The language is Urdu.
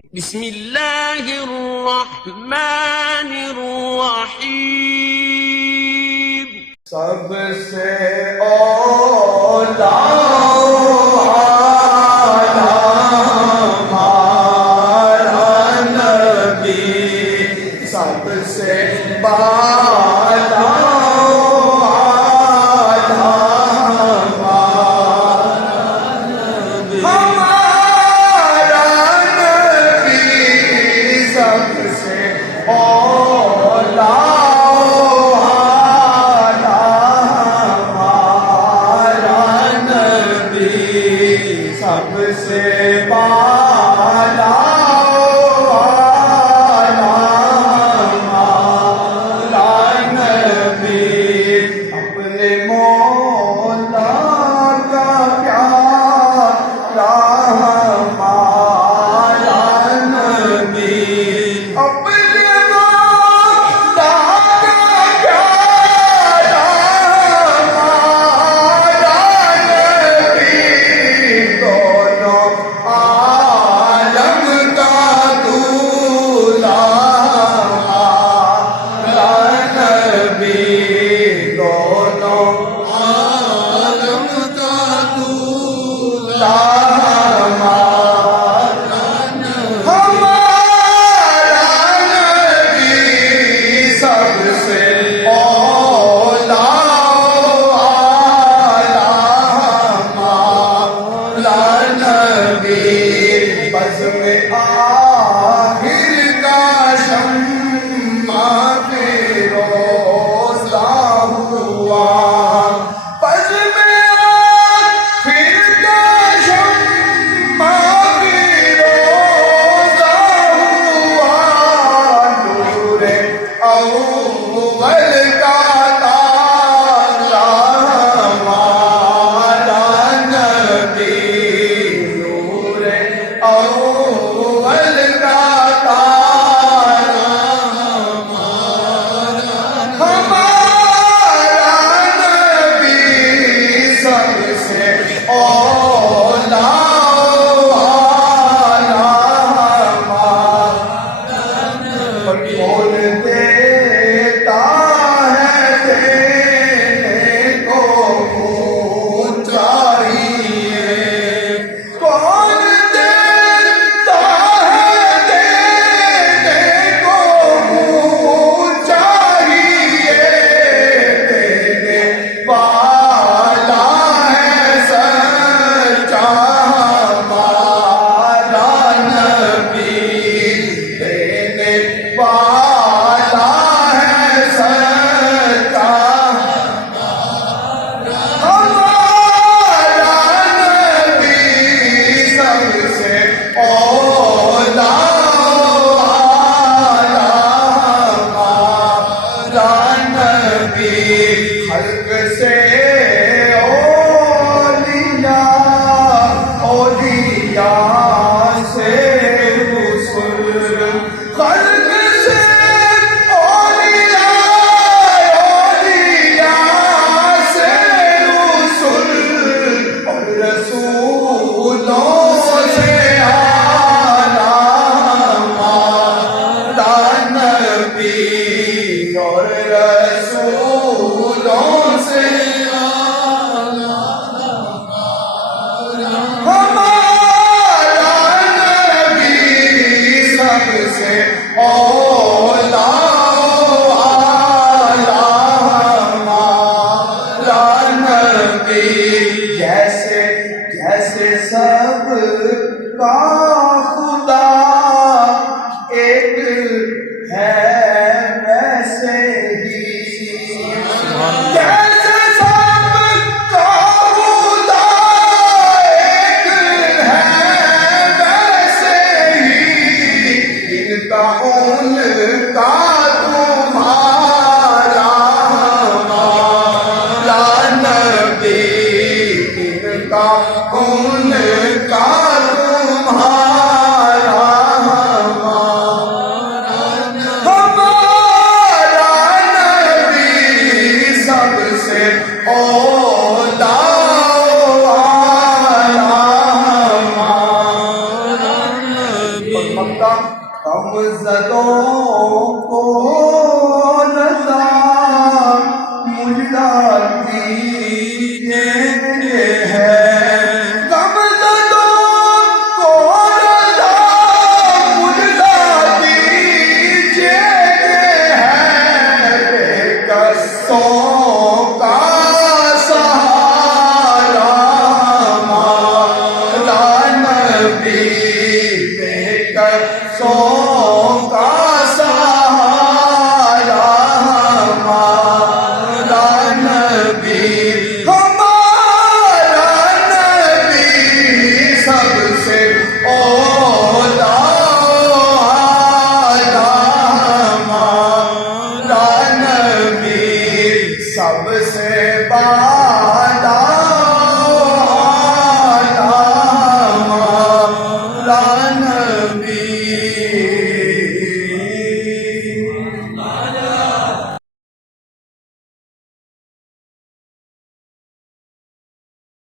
بسم اللہ الرحمن الرحیم سب سے اولا ہمارا نبی، سب سے بالا ہمارا نبی، سب سے اولا سب سے بالا ہمارا نبی، اپنے مولا کا پیارا ہمارا نبی، اپنے مولا کا پیارا ہمارا نبی، دونوں عالم کا دولہا ہمارا نبی، دونوں عالم کا دولہا ہمارا نبی، سب سے اولا ہمارا نبی، بزم آخر کا شمع فیروزہ ہوا، بزم آخر کا شمع فیروزہ ہوا، نور اول کا تارا ہمارا نبی، نور اول کا تارا ہمارا نبی، سب سے اولا کون دیتا ہے دینے کو منہ چاہیے، کون دیتا ہے دینے کو منہ چاہیے، دینے والا ہے سچا ہمارا نبی، دینے والا ہے سچا ہمارا نبی، سب سے اولا ہمارا نبی، خلق سے اولیاء سے رسول، خلق سے اولیاء سے رسول، اور رسولوں سے اعلیٰ ہمارا نبی، اور رسولوں سے ہمارا نبی، سب سے اولا ہمارا نبی، جیسے جیسے سب کا خدا ایک ہے ویسے ہی، جیسے سب کا خدا ایک ہے ویسے ہی، ان کا ان کا تمہارا ہمارا نبی، ان کا ان کا تمہارا ہمارا نبی، سب سے اولا ہمارا مکہ غم زدوں کو رضا مجھا دیجیے ہے غم زدوں کو رضا مجھا دیجیے ہے بے کسوں کا سہارا مولا نبی بے کسوں